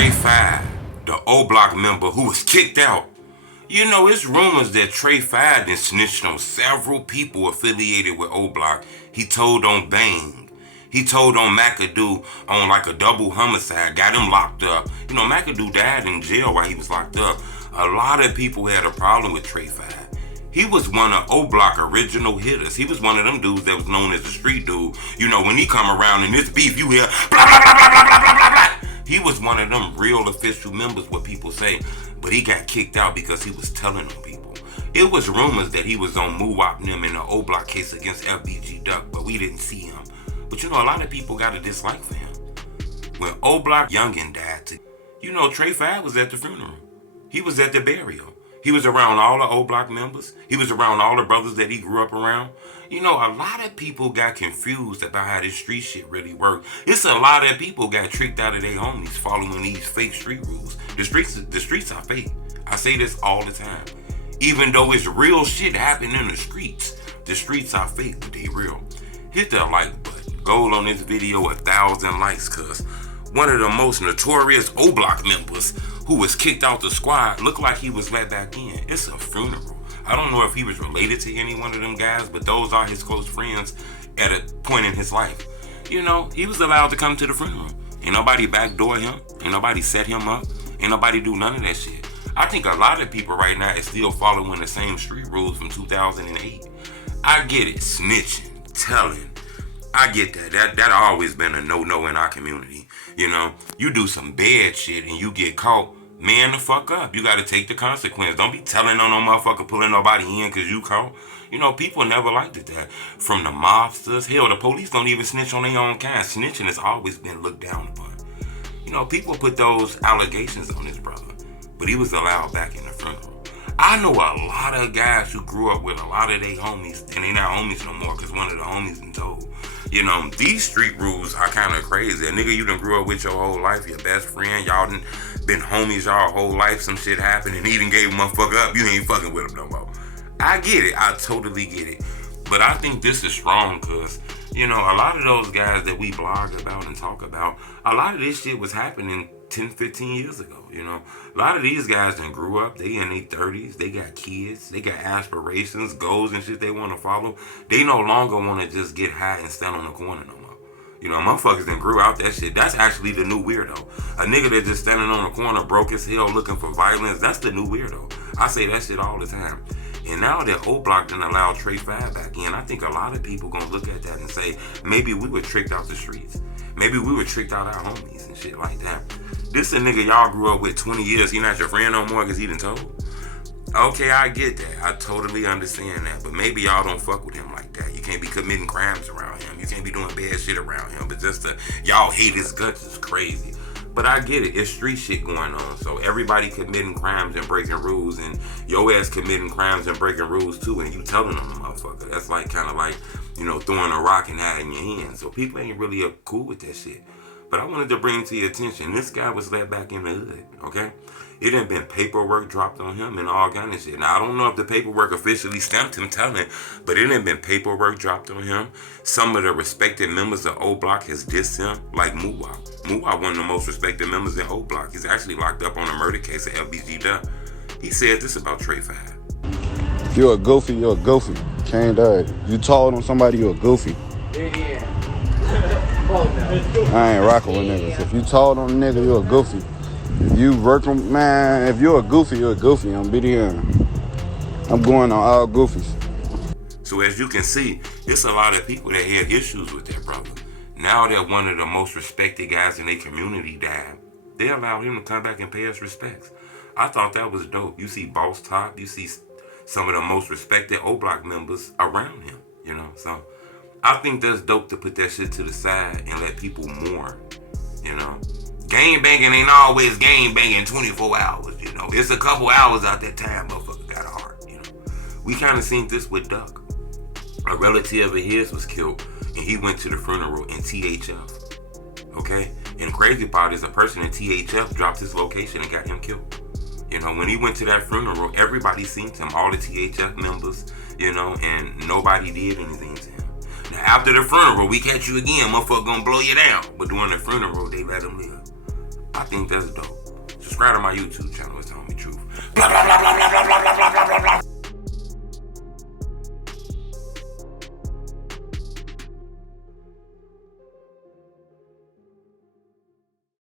Trey Five, the Oblock member who was kicked out. You know, it's rumors that Trey Five then snitched on several people affiliated with Oblock. He told on Bang. He told on McAdoo on like a double homicide, got him locked up. You know, McAdoo died in jail while he was locked up. A lot of people had a problem with Trey Five. He was one of Oblock original hitters. He was one of them dudes that was known as the street dude. You know, when he come around in this beef, you hear blah, blah, blah, blah, blah, blah, blah, blah, blah. He was one of them real official members, what people say. But he got kicked out because he was telling on people. It was rumors that he was on Muwop them in the Oblock case against FBG Duck, but we didn't see him. But you know, a lot of people got a dislike for him. When Oblock Younginn died, you know, Trey Five was at the funeral. He was at the burial. He was around all the Oblock members. He was around all the brothers that he grew up around. You know, a lot of people got confused about how this street shit really worked. It's a lot of people got tricked out of their homies following these fake street rules. The streets are fake. I say this all the time. Even though it's real shit happening in the streets are fake, but they real. Hit the like button. Goal on this video 1,000 likes, cuz one of the most notorious Oblock members who was kicked out the squad looked like he was let back in. It's a funeral. I don't know if he was related to any one of them guys, but those are his close friends at a point in his life. You know, he was allowed to come to the funeral. Ain't nobody backdoor him. Ain't nobody set him up. Ain't nobody do none of that shit. I think a lot of people right now is still following the same street rules from 2008. I get it, snitching, telling. I get that. That always been a no-no in our community. You know, you do some bad shit and you get caught, man the fuck up. You gotta take the consequence. Don't be telling on no motherfucker pulling nobody in cause you caught. You know, people never liked it that. From the mobsters, hell, the police don't even snitch on their own kind. Snitching has always been looked down upon. You know, people put those allegations on this brother, but he was allowed back in the funeral. I know a lot of guys who grew up with a lot of their homies, and they not homies no more because one of the homies done told. You know, these street rules are kind of crazy. A nigga you done grew up with your whole life, your best friend, y'all done been homies y'all whole life, some shit happened and he done gave a motherfucker up, you ain't fucking with him no more. I get it, I totally get it. But I think this is strong because, you know, a lot of those guys that we blog about and talk about, a lot of this shit was happening 10, 15 years ago, you know. A lot of these guys that grew up, they in their 30s, they got kids, they got aspirations, goals and shit they want to follow. They no longer want to just get high and stand on the corner no more. You know, motherfuckers that grew out that shit, that's actually the new weirdo. A nigga that just standing on the corner broke as hell looking for violence, that's the new weirdo. I say that shit all the time. And now that Oblock done allowed Trey Five back in, I think a lot of people gonna look at that and say, maybe we were tricked out the streets. Maybe we were tricked out our homies and shit like that. This a nigga y'all grew up with 20 years, he not your friend no more because he done told? Okay, I get that. I totally understand that. But maybe y'all don't fuck with him like that. You can't be committing crimes around him. You can't be doing bad shit around him. But just y'all hate his guts is crazy. But I get it. It's street shit going on. So everybody committing crimes and breaking rules. And your ass committing crimes and breaking rules too. And you telling on the motherfucker. That's like kind of like, you know, throwing a rock and hiding your hand. So people ain't really cool with that shit. But I wanted to bring to your attention, this guy was let back in the hood, okay? It done been paperwork dropped on him and all kind of shit. Now, I don't know if the paperwork officially stamped him telling, but it done been paperwork dropped on him. Some of the respected members of Oblock has dissed him, like Muwop. Muwop, one of the most respected members in Oblock. He's actually locked up on a murder case at FBG Duck. He said this about Trey Five. If you're a goofy, you're a goofy. Can't die. You told on somebody, you're a goofy. Yeah. I ain't rocking with niggas. If you told on a nigga, you're a goofy. If you work from, man, if you're a goofy, you're a goofy. I'm BDM. I'm going on all goofies. So as you can see, there's a lot of people that had issues with that brother. Now that one of the most respected guys in their community died, they allowed him to come back and pay us respects. I thought that was dope. You see Boss Top, you see some of the most respected Oblock members around him, you know, so I think that's dope to put that shit to the side and let people mourn, you know. Gang banging ain't always gang banging 24 hours, you know. It's a couple hours out that time, motherfucker got a heart, you know. We kind of seen this with Duck. A relative of his was killed, and he went to the funeral in THF, okay? And the crazy part is a person in THF dropped his location and got him killed. You know, when he went to that funeral, everybody seen him, all the THF members, you know, and nobody did anything to him. Now, after the funeral, we catch you again, motherfucker gonna blow you down. But during the funeral, they let him live. I think that's dope. Subscribe to my YouTube channel. It's the Homie Truth. Blah, blah, blah, blah, blah.